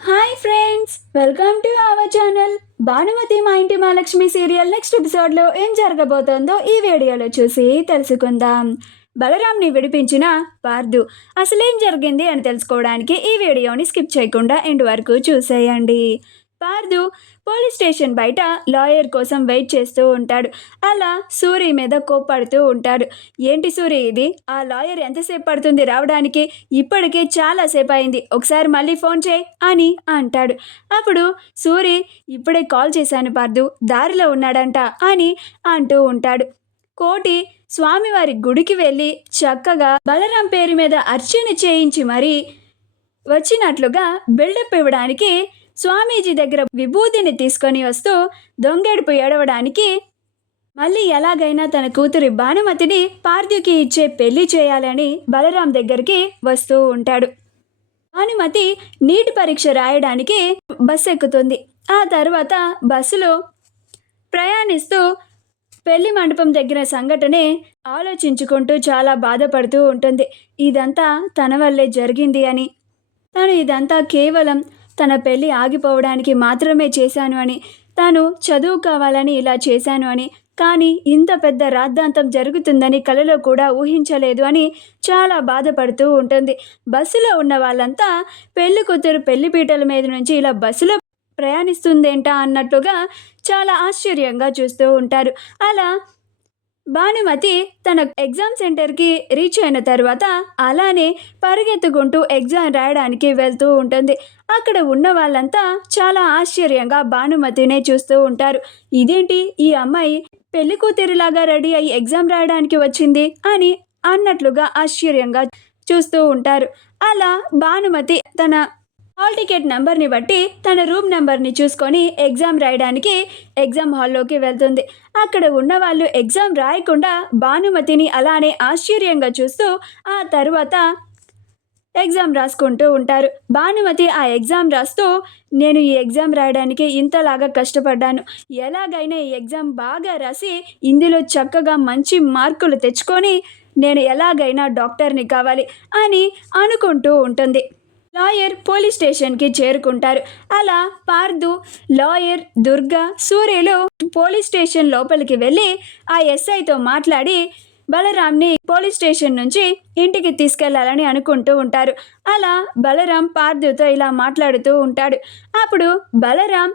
Hi friends, welcome to our channel. Bhanumathi మా ఇంటి Mahalakshmi serial next ఎపిసోడ్లో ఏం జరగబోతోందో ఈ వీడియోలో చూసి తెలుసుకుందాం. బలరాంని విడిపించిన పార్థు అసలేం జరిగింది అని తెలుసుకోవడానికి ఈ వీడియోని స్కిప్ చేయకుండా ఎండ్ వరకు చూసేయండి. పార్థు పోలీస్ స్టేషన్ బయట లాయర్ కోసం వెయిట్ చేస్తూ ఉంటాడు. అలా సూరి మీద కోప్పడుతూ ఉంటాడు. ఏంటి సూరి ఇది, ఆ లాయర్ ఎంతసేపు పడుతుంది రావడానికి? ఇప్పటికే చాలాసేపు అయింది, ఒకసారి మళ్ళీ ఫోన్ చేయి అని అంటాడు. అప్పుడు సూరి, ఇప్పుడే కాల్ చేశాను పార్థు, దారిలో ఉన్నాడంట అని అంటూ ఉంటాడు. కోటి స్వామివారి గుడికి వెళ్ళి చక్కగా బలరాం పేరు మీద అర్చన చేయించి మరీ వచ్చినట్లుగా బిల్డప్ ఇవ్వడానికి స్వామీజీ దగ్గర విభూతిని తీసుకొని వస్తూ దొంగెడుపు ఏడవడానికి మళ్ళీ ఎలాగైనా తన కూతురి భానుమతిని పార్థుకి ఇచ్చే పెళ్లి చేయాలని బలరాం దగ్గరికి వస్తూ ఉంటాడు. భానుమతి నీటి పరీక్ష రాయడానికి బస్సు ఎక్కుతుంది. ఆ తర్వాత బస్సులో ప్రయాణిస్తూ పెళ్లి మండపం దగ్గర సంఘటనే ఆలోచించుకుంటూ చాలా బాధపడుతూ ఉంటుంది. ఇదంతా తన వల్లే జరిగింది అని, తను ఇదంతా కేవలం తన పెళ్ళి ఆగిపోవడానికి మాత్రమే చేశాను అని, తాను చదువు కావాలని ఇలా చేశాను అని, కానీ ఇంత పెద్ద రాద్ధాంతం జరుగుతుందని కలలో కూడా ఊహించలేదు అని చాలా బాధపడుతూ ఉంటుంది. బస్సులో ఉన్న వాళ్ళంతా పెళ్లి కూతురు పెళ్లిపీటల మీద నుంచి ఇలా బస్సులో ప్రయాణిస్తుందేంటా అన్నట్టుగా చాలా ఆశ్చర్యంగా చూస్తూ ఉంటారు. అలా భానుమతి తన ఎగ్జామ్ సెంటర్కి రీచ్ అయిన తర్వాత అలానే పరిగెత్తుకుంటూ ఎగ్జామ్ రాయడానికి వెళ్తూ ఉంటుంది. అక్కడ ఉన్న వాళ్ళంతా చాలా ఆశ్చర్యంగా భానుమతినే చూస్తూ ఉంటారు. ఇదేంటి, ఈ అమ్మాయి పెళ్లి కూతురిలాగా రెడీ అయ్యి ఎగ్జామ్ రాయడానికి వచ్చింది అని అన్నట్లుగా ఆశ్చర్యంగా చూస్తూ ఉంటారు. అలా భానుమతి తన హాల్ టికెట్ నెంబర్ని బట్టి తన రూమ్ నెంబర్ని చూసుకొని ఎగ్జామ్ రాయడానికి ఎగ్జామ్ హాల్లోకి వెళ్తుంది. అక్కడ ఉన్న వాళ్ళు ఎగ్జామ్ రాయకుండా భానుమతిని అలానే ఆశ్చర్యంగా చూస్తూ ఆ తర్వాత ఎగ్జామ్ రాసుకుంటూ ఉంటారు. భానుమతి ఆ ఎగ్జామ్ రాస్తూ, నేను ఈ ఎగ్జామ్ రాయడానికి ఇంతలాగా కష్టపడ్డాను, ఎలాగైనా ఈ ఎగ్జామ్ బాగా రాసి ఇందులో చక్కగా మంచి మార్కులు తెచ్చుకొని నేను ఎలాగైనా డాక్టర్ని కావాలి అని అనుకుంటూ ఉంటుంది. లాయర్ పోలీస్ స్టేషన్కి చేరుకుంటారు. అలా పార్థు, లాయర్, దుర్గా, సూర్యులు పోలీస్ స్టేషన్ లోపలికి వెళ్ళి ఆ ఎస్ఐతో మాట్లాడి బలరాంని పోలీస్ స్టేషన్ నుంచి ఇంటికి తీసుకెళ్లాలని అనుకుంటూ ఉంటారు. అలా బలరాం పార్థుతో ఇలా మాట్లాడుతూ ఉంటాడు. అప్పుడు బలరాం,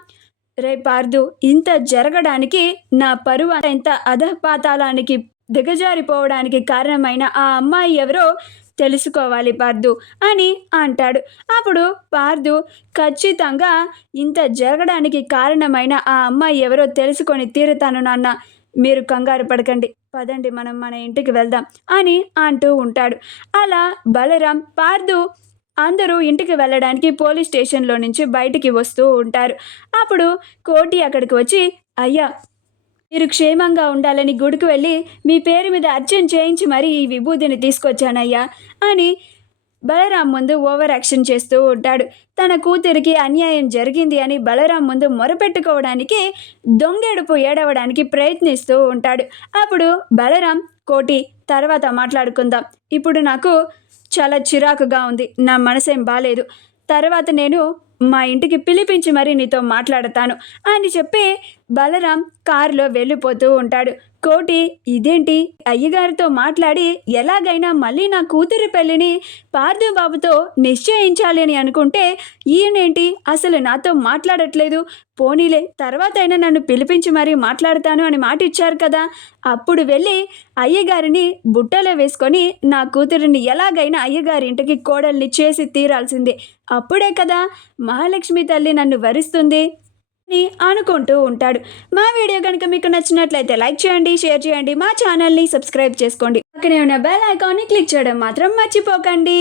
రే పార్థు, ఇంత జరగడానికి, నా పరువు ఇంత అధపాతాళానికి దిగజారిపోవడానికి కారణమైన ఆ అమ్మాయి ఎవరో తెలుసుకోవాలి పార్థు అని అంటాడు. అప్పుడు పార్థు, ఖచ్చితంగా ఇంత జరగడానికి కారణమైన ఆ అమ్మాయి ఎవరో తెలుసుకొని తీరుతాను నాన్న, మీరు కంగారు పడకండి, పదండి మనం మన ఇంటికి వెళ్దాం అని అంటూ ఉంటాడు. అలా బలరాం, పార్థు అందరూ ఇంటికి వెళ్ళడానికి పోలీస్ స్టేషన్లో నుంచి బయటికి వస్తూ ఉంటారు. అప్పుడు కోటి అక్కడికి వచ్చి, అయ్యా, మీరు క్షేమంగా ఉండాలని గుడికి వెళ్ళి మీ పేరు మీద అర్చన చేయించి మరీ ఈ విభూతిని తీసుకొచ్చానయ్యా అని బలరాం ముందు ఓవర్ యాక్షన్ చేస్తూ ఉంటాడు. తన కూతురికి అన్యాయం జరిగింది అని బలరాం ముందు మొరపెట్టుకోవడానికి దొంగెడుపు ఏడవడానికి ప్రయత్నిస్తూ ఉంటాడు. అప్పుడు బలరాం, కోటి, తర్వాత మాట్లాడుకుందాం, ఇప్పుడు నాకు చాలా చిరాకుగా ఉంది, నా మనసేం బాలేదు, తర్వాత నేను మా ఇంటికి పిలిపించి మరీ నీతో మాట్లాడతాను అని చెప్పి బలరాం కారులో వెళ్ళిపోతూ ఉంటాడు. కోటి, ఇదేంటి, అయ్యగారితో మాట్లాడి ఎలాగైనా మళ్ళీ నా కూతురి పెళ్ళిని పార్థు బాబుతో నిశ్చయించాలి అని అనుకుంటే ఈయనేంటి అసలు నాతో మాట్లాడట్లేదు, పోనీలే తర్వాత అయినా నన్ను పిలిపించి మరీ మాట్లాడతాను అని మాట ఇచ్చారు కదా, అప్పుడు వెళ్ళి అయ్యగారిని బుట్టలో వేసుకొని నా కూతురిని ఎలాగైనా అయ్యగారి ఇంటికి కోడల్ని చేసి తీరాల్సిందే, అప్పుడే కదా మహాలక్ష్మి తల్లి నన్ను వరిస్తుంది అని అనుకుంటూ ఉంటాడు. మా వీడియో కనుక మీకు నచ్చినట్లయితే లైక్ చేయండి, షేర్ చేయండి, మా ఛానల్ని సబ్స్క్రైబ్ చేసుకోండి, పక్కనే ఉన్న బెల్ ఐకాన్ని క్లిక్ చేయడం మాత్రం మర్చిపోకండి.